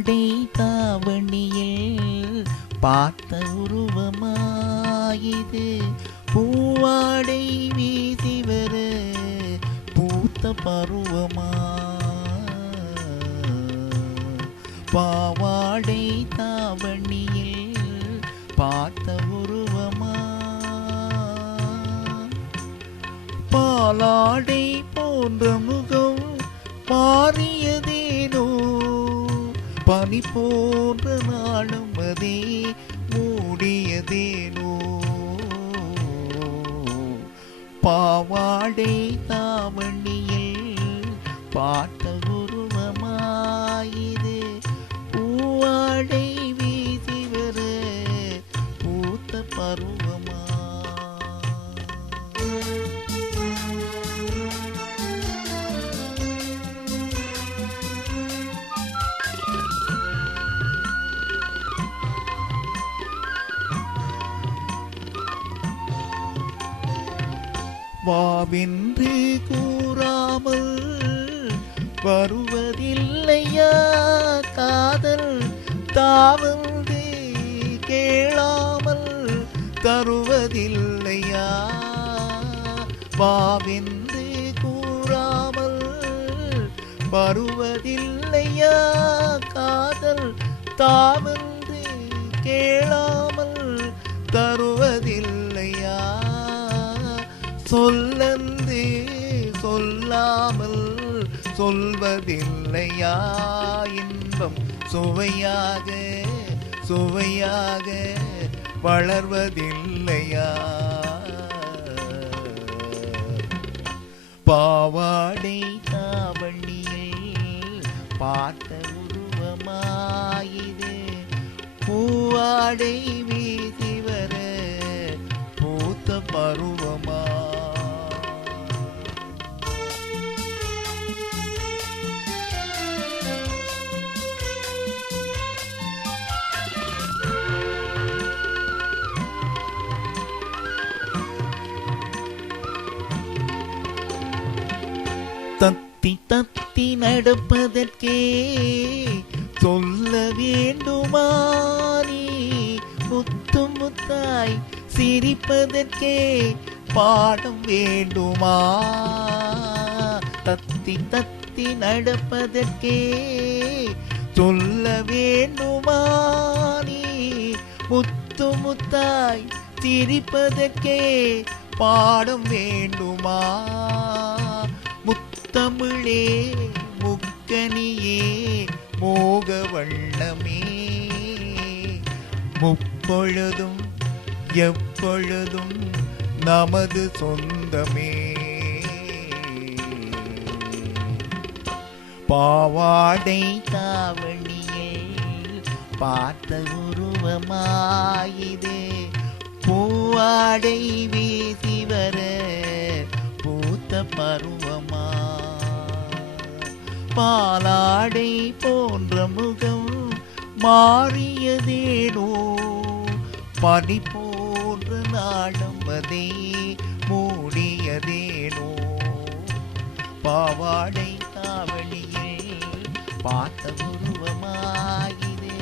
பாவாடை தாவணியில் பார்த்த உருவமாயிது பூவாடை வீசி வர பூத்த பருவமா பாவாடை தாவணியில் பார்த்த உருவமா பாலாடை போன்ற முகம் மாறியதேனோ பனி போன்ற நாளும் அதே மூடியதேனோ பாவாடை தாவணியில் பார்த்த உருவமாயிது பூவாடை வீசி வர பூத்த பருவமா வாவென்று கூறாமல் வருவதில்லையா காதல் தாவந்து கேளாமல் தருவதில்லையா வாவென்று கூறாமல் வருவதில்லையா காதல் தாவந்து கேளாமல் தருவதில்லையா சொல்லந்து சொல்லாமல் சொல்வதில்லையா இன்பம் சுவையாக சுவையாக வளர்வதில்லையா பாவாடை தாவணியில் பார்த்த உருவமாயிது பூவாடை வீசி வர பூத்த பருவமா தத்தி தத்தி நடப்பதற்கே சொல்ல வேண்டுமா நீ முத்து முத்தாய் சிரிப்பதற்கே பாடம் வேண்டுமா தத்தி தத்தி நடப்பதற்கே சொல்ல வேண்டுமா நீ முத்து முத்தாய் சிரிப்பதற்கே பாடம் வேண்டுமா முத்தமிழே முக்கனியே மோக வண்ணமே முப்பொழுதும் எப்பொழுதும் நமது சொந்தமே பாவாடை தாவணியில் பார்த்த உருவமாயிது பூவாடை வீசி வர பூத்த பருவமா பாலாடை போன்ற முகம் மாறியதேனோ பனி போன்ற நாளும் அதே மூடியதேனோ பாவாடை தாவணியில் பார்த்த உருவமாயிது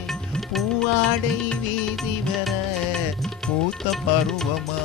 பூவாடை வீசி வர பூத்த பருவமா